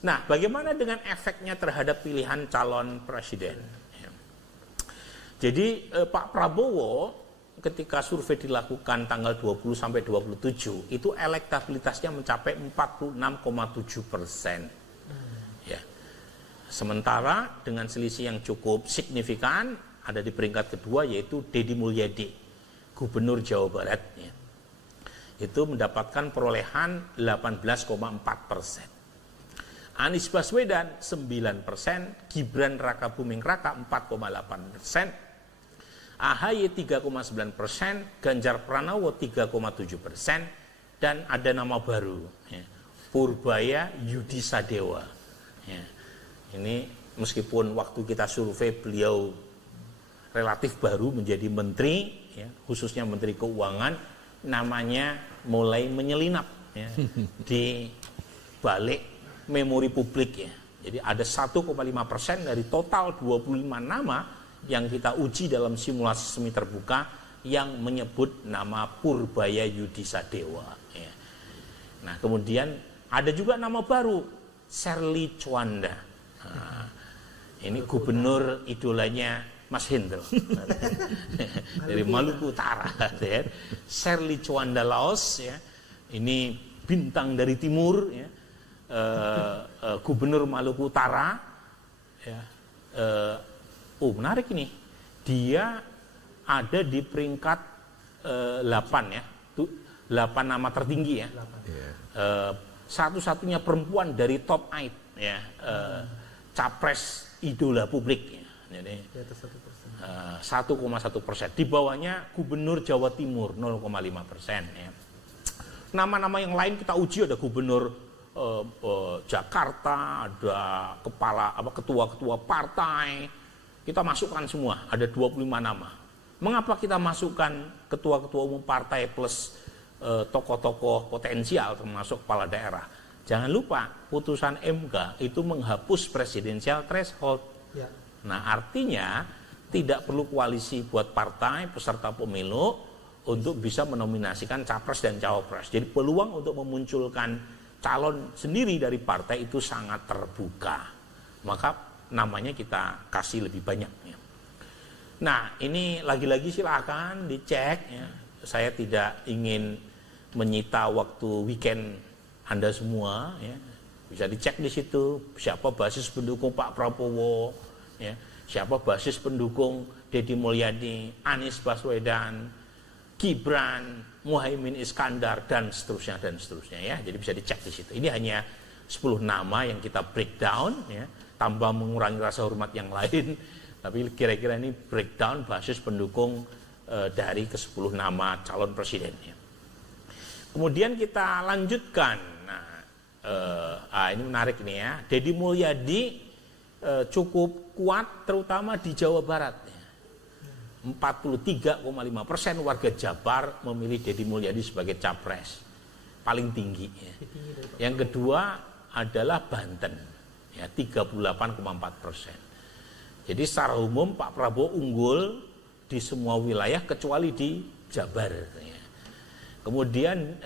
Nah, bagaimana dengan efeknya terhadap pilihan calon presiden? Jadi Pak Prabowo ketika survei dilakukan tanggal 20 sampai 27 itu elektabilitasnya mencapai 46,7%. Ya. Sementara dengan selisih yang cukup signifikan ada di peringkat kedua yaitu Deddy Mulyadi, Gubernur Jawa Barat. Ya. Itu mendapatkan perolehan 18,4%. Anies Baswedan 9%, Gibran Rakabuming Raka 4,8%, AHY 3,9%, Ganjar Pranowo 3,7%, dan ada nama baru, ya, Purbaya Yudi Sadewa. Ya. Ini meskipun waktu kita survei beliau relatif baru menjadi menteri, ya, khususnya Menteri Keuangan, namanya mulai menyelinap, ya, di balik memori publik, ya. Jadi ada 1,5% dari total 25 nama yang kita uji dalam simulasi semi terbuka yang menyebut nama Purbaya Yudi Sadewa. Ya. Nah, kemudian ada juga nama baru, Sherly Chowanda. Nah, ini gubernur idolanya Mas Hendro dari Maluku Utara. Ya. Sherly Chowanda Laos, ya. Ini bintang dari timur, ya. Gubernur Maluku Utara, ya. Menarik ini, dia ada di peringkat 8, ya, 8 nama tertinggi, ya. Satu-satunya perempuan dari top 8, ya, capres idola publik, ya. Jadi 1,1%. Di bawahnya Gubernur Jawa Timur 0,5%, ya. Nama-nama yang lain kita uji ada Gubernur Jakarta, ada ketua-ketua partai, kita masukkan semua, ada 25 nama. Mengapa kita masukkan ketua-ketua umum partai plus tokoh-tokoh potensial termasuk kepala daerah? Jangan lupa putusan MK itu menghapus presidensial threshold. Ya. Nah, artinya tidak perlu koalisi buat partai peserta pemilu untuk bisa menominasikan capres dan cawapres. Jadi peluang untuk memunculkan calon sendiri dari partai itu sangat terbuka, maka namanya kita kasih lebih banyak, ya. Nah, ini lagi-lagi silakan dicek, ya. Saya tidak ingin menyita waktu weekend Anda semua, ya. Bisa dicek di situ siapa basis pendukung Pak Prabowo, ya. Siapa basis pendukung Deddy Mulyadi, Anies Baswedan, Gibran, Muhaimin Iskandar, dan seterusnya, ya. Jadi bisa dicek di situ. Ini hanya 10 nama yang kita breakdown, ya, tanpa mengurangi rasa hormat yang lain, tapi kira-kira ini breakdown basis pendukung dari ke-10 nama calon presiden, ya. Kemudian kita lanjutkan. Nah, ini menarik nih, ya. Deddy Mulyadi cukup kuat terutama di Jawa Barat, ya. 43,5% warga Jabar memilih Deddy Mulyadi sebagai capres, paling tinggi, ya. Yang kedua adalah Banten, ya, 38,4%. Jadi secara umum Pak Prabowo unggul di semua wilayah kecuali di Jabar, ya. Kemudian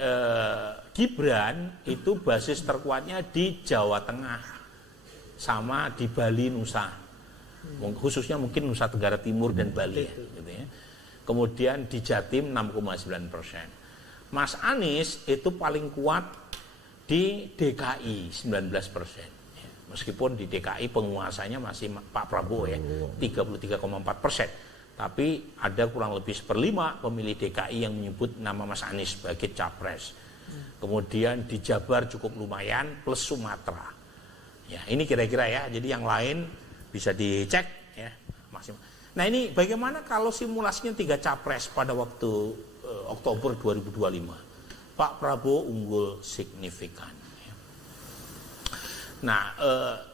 Gibran itu basis terkuatnya di Jawa Tengah sama di Bali, Nusa. Khususnya mungkin Nusa Tenggara Timur dan Bali, ya, gitu, ya. Kemudian di Jatim 6,9%. Mas Anies itu paling kuat di DKI 19%. Ya. Meskipun di DKI penguasanya masih Pak Prabowo, ya, 33,4%. Tapi ada kurang lebih 1/5 pemilih DKI yang menyebut nama Mas Anies sebagai capres. Kemudian di Jabar cukup lumayan plus Sumatera. Ya, ini kira-kira, ya. Jadi yang lain bisa dicek, ya, maksimal. Nah, ini bagaimana kalau simulasinya 3 capres pada waktu Oktober 2025? Pak Prabowo unggul signifikan, ya. Nah,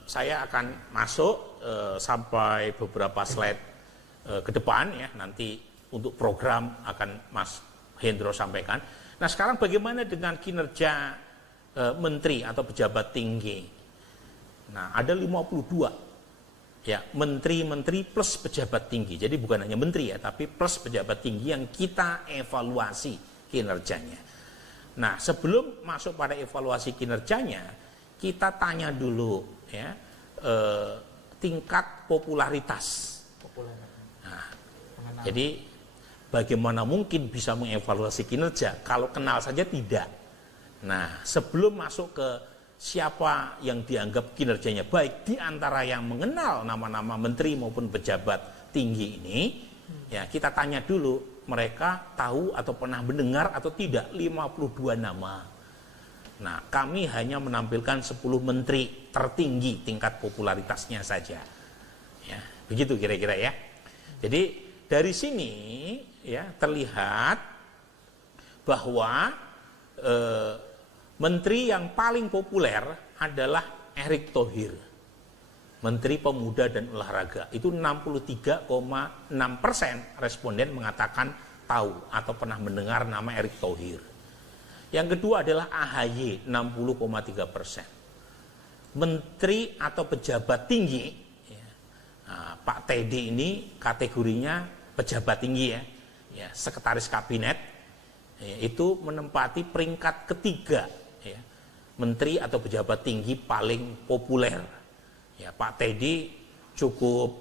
saya akan masuk sampai beberapa slide ke depan, ya. Nanti untuk program akan Mas Hendro sampaikan. Nah, sekarang bagaimana dengan kinerja menteri atau pejabat tinggi? Nah, ada 52. Ya, menteri-menteri plus pejabat tinggi. Jadi bukan hanya menteri, ya, tapi plus pejabat tinggi yang kita evaluasi kinerjanya. Nah, sebelum masuk pada evaluasi kinerjanya, kita tanya dulu ya tingkat popularitas. Nah, jadi bagaimana mungkin bisa mengevaluasi kinerja kalau kenal saja tidak. Nah, sebelum masuk ke siapa yang dianggap kinerjanya baik di antara yang mengenal nama-nama menteri maupun pejabat tinggi ini, ya kita tanya dulu mereka tahu atau pernah mendengar atau tidak 52 nama. Nah, kami hanya menampilkan 10 menteri tertinggi tingkat popularitasnya saja. Ya, begitu kira-kira ya. Jadi dari sini ya terlihat bahwa menteri yang paling populer adalah Erick Thohir, Menteri Pemuda dan Olahraga. Itu 63,6% responden mengatakan tahu atau pernah mendengar nama Erick Thohir. Yang kedua adalah AHY, 60,3%. Menteri atau pejabat tinggi, ya, Pak Teddy ini kategorinya pejabat tinggi ya, sekretaris kabinet, ya, itu menempati peringkat ketiga, ya, menteri atau pejabat tinggi paling populer. Ya, Pak Teddy cukup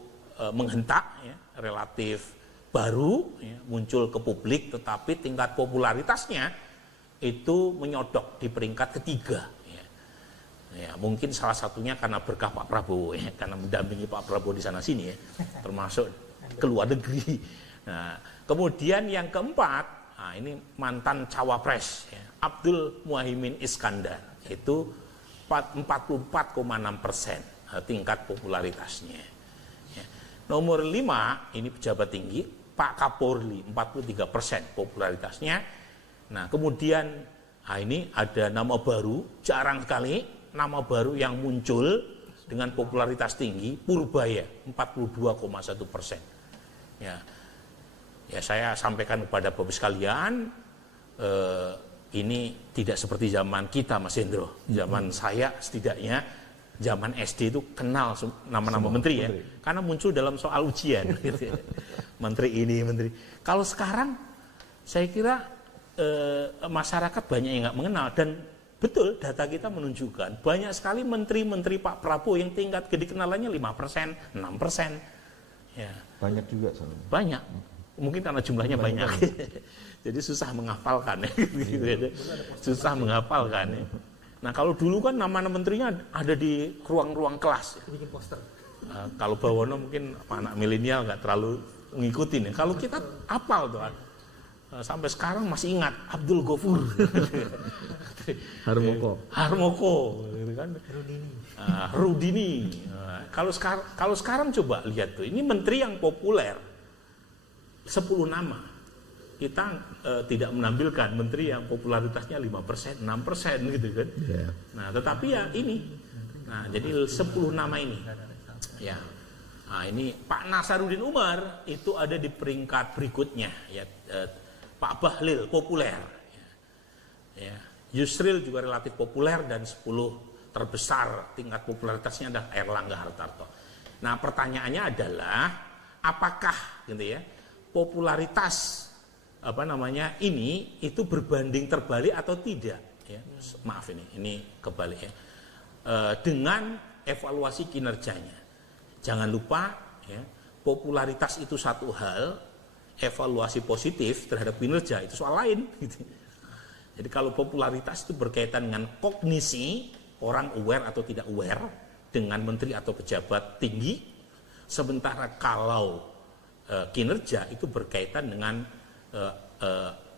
menghentak, ya, relatif baru, ya, muncul ke publik, tetapi tingkat popularitasnya itu menyodok di peringkat ketiga. Ya, mungkin salah satunya karena berkah Pak Prabowo, ya, karena mendampingi Pak Prabowo di sana sini, ya, termasuk ke luar negeri. Nah, kemudian yang keempat, nah ini mantan cawapres, ya, Abdul Muhaimin Iskandar, itu 44,6% tingkat popularitasnya. Ya. Nomor 5 ini pejabat tinggi, Pak Kapolri, 43% popularitasnya. Nah, kemudian ini ada nama baru, jarang sekali nama baru yang muncul dengan popularitas tinggi, Purbaya, 42,1%. Ya, saya sampaikan kepada Bapak sekalian, ini tidak seperti zaman kita, Mas Hendro. Zaman saya setidaknya, zaman SD itu kenal nama-nama menteri, ya, karena muncul dalam soal ujian. Menteri ini, menteri. Kalau sekarang, saya kira masyarakat banyak yang nggak mengenal, dan betul data kita menunjukkan banyak sekali menteri-menteri Pak Prabowo yang tingkat kedikenalannya 5%, 6%. Ya. Banyak juga soalnya. Banyak, mungkin karena jumlahnya banyak. Jadi susah menghafalkan, ya. Susah menghafalkan. Ya. Nah, kalau dulu kan nama-nama menterinya ada di ruang-ruang kelas. Bikin poster. Kalau Bawono mungkin anak milenial nggak terlalu ngikutin, ya. Kalau kita hafal tuh. Sampai sekarang masih ingat Abdul Ghafur, Harmoko, gitu kan? Rudini. Kalau sekarang coba lihat tuh, ini menteri yang populer 10 nama. Kita tidak menampilkan menteri yang popularitasnya 5%, 6% gitu kan? Yeah. Nah, tetapi ya ini, nah jadi 10 nama ini, ya. Nah, ini Pak Nasaruddin Umar itu ada di peringkat berikutnya, ya. Pak Bahlil populer, ya. Yusril juga relatif populer, dan 10 terbesar tingkat popularitasnya adalah Erlangga Hartarto. Nah, pertanyaannya adalah apakah gitu ya popularitas ini itu berbanding terbalik atau tidak? Ya, maaf ini kebalik ya. Dengan evaluasi kinerjanya, jangan lupa ya, popularitas itu satu hal. Evaluasi positif terhadap kinerja itu soal lain gitu. Jadi kalau popularitas itu berkaitan dengan kognisi, orang aware atau tidak aware dengan menteri atau pejabat tinggi, sementara kalau kinerja itu berkaitan dengan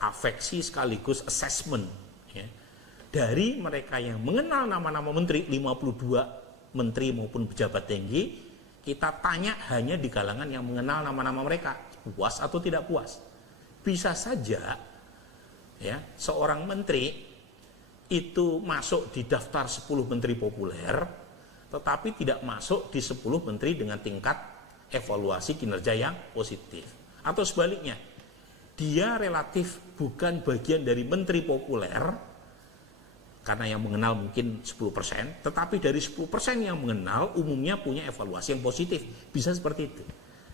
afeksi sekaligus assessment, ya. Dari mereka yang mengenal nama-nama menteri, 52 menteri maupun pejabat tinggi, kita tanya hanya di kalangan yang mengenal nama-nama mereka, puas atau tidak puas. Bisa saja ya seorang menteri itu masuk di daftar 10 menteri populer, tetapi tidak masuk di 10 menteri dengan tingkat evaluasi kinerja yang positif. Atau sebaliknya, dia relatif bukan bagian dari menteri populer karena yang mengenal mungkin 10%, tetapi dari 10% yang mengenal umumnya punya evaluasi yang positif. Bisa seperti itu.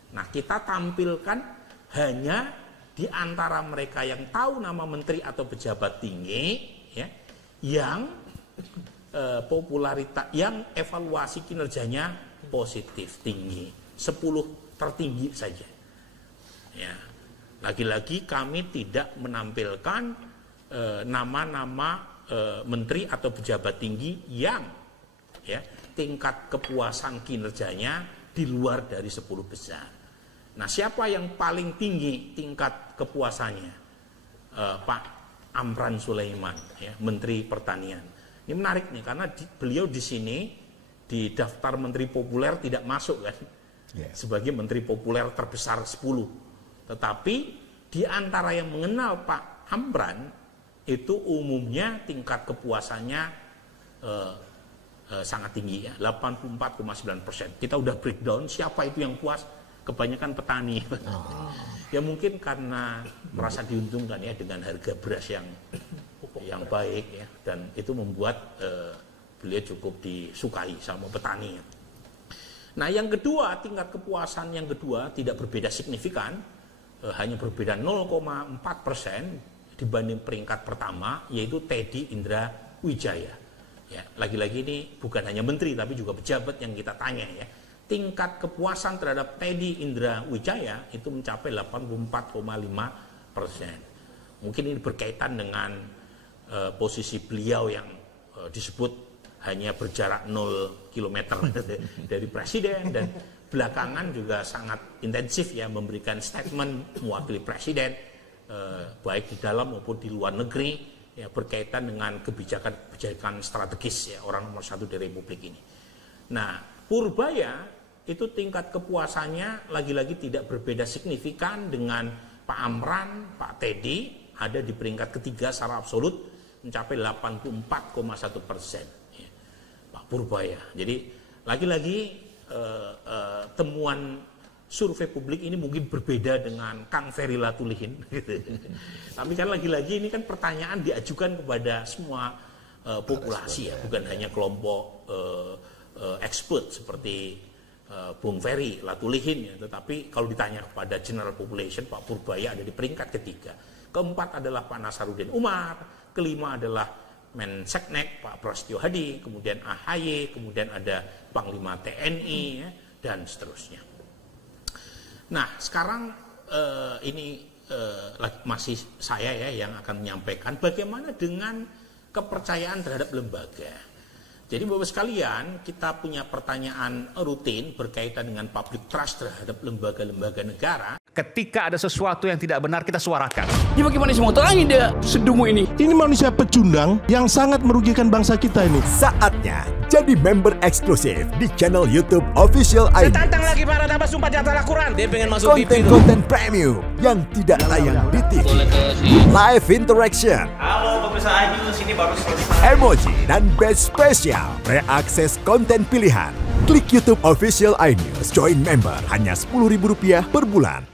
Nah, kita tampilkan hanya di antara mereka yang tahu nama menteri atau pejabat tinggi, ya, yang popularitas yang evaluasi kinerjanya positif tinggi, 10 tertinggi saja. Ya, lagi-lagi kami tidak menampilkan nama-nama menteri atau pejabat tinggi yang ya tingkat kepuasan kinerjanya di luar dari 10 besar. Nah, siapa yang paling tinggi tingkat kepuasannya? Pak Amran Sulaiman, ya, Menteri Pertanian. Ini menarik nih karena beliau di sini di daftar menteri populer tidak masuk kan, sebagai menteri populer terbesar 10. Tetapi di antara yang mengenal Pak Amran itu umumnya tingkat kepuasannya sangat tinggi ya, 84,9%. Kita udah breakdown siapa itu yang puas, kebanyakan petani. Ya mungkin karena merasa diuntungkan ya dengan harga beras yang baik ya, dan itu membuat beliau cukup disukai sama petani. Nah, yang kedua, tingkat kepuasan yang kedua tidak berbeda signifikan, hanya berbeda 0,4% dibanding peringkat pertama, yaitu Teddy Indra Wijaya. Ya, lagi-lagi ini bukan hanya menteri tapi juga pejabat yang kita tanya ya. Tingkat kepuasan terhadap Teddy Indra Wijaya itu mencapai 84,5%. Mungkin ini berkaitan dengan posisi beliau yang disebut hanya berjarak 0 km dari presiden, dan belakangan juga sangat intensif ya memberikan statement mewakili presiden baik di dalam maupun di luar negeri ya, berkaitan dengan kebijakan strategis ya, orang nomor 1 di Republik ini. Nah, Purbaya itu tingkat kepuasannya lagi-lagi tidak berbeda signifikan dengan Pak Amran, Pak Teddy, ada di peringkat ketiga secara absolut mencapai 84,1%. Ya, Pak Purbaya. Jadi lagi-lagi temuan survei publik ini mungkin berbeda dengan Kang Ferry Latulihin. Tapi kan lagi-lagi ini kan pertanyaan diajukan kepada semua populasi ya, bukan hanya kelompok expert seperti Bung Ferry Latulihin ya, tetapi kalau ditanya kepada general population, Pak Purbaya ada di peringkat ketiga. Keempat adalah Pak Nasaruddin Umar, kelima adalah Menseknek Pak Prasetyo Hadi, kemudian AHY, kemudian ada Panglima TNI ya, dan seterusnya. Nah, sekarang ini masih saya ya yang akan menyampaikan bagaimana dengan kepercayaan terhadap lembaga. Jadi Bapak sekalian, kita punya pertanyaan rutin berkaitan dengan public trust terhadap lembaga-lembaga negara. Ketika ada sesuatu yang tidak benar, kita suarakan. Ya bagaimana semua terangin dia sedungu ini? Ini manusia pecundang yang sangat merugikan bangsa kita ini. Saatnya jadi member eksklusif di channel YouTube Official ID. Tantang lagi para tambah sumpah di atas Al-Quran. Dia pengen masuk TV. Konten premium yang tidak tayang di TV. Live interaction. Halo pemirsa iNews, ini baru selesai. Emoji dan badge spesial. Reakses konten pilihan. Klik YouTube Official iNews. Join member hanya Rp10.000 per bulan.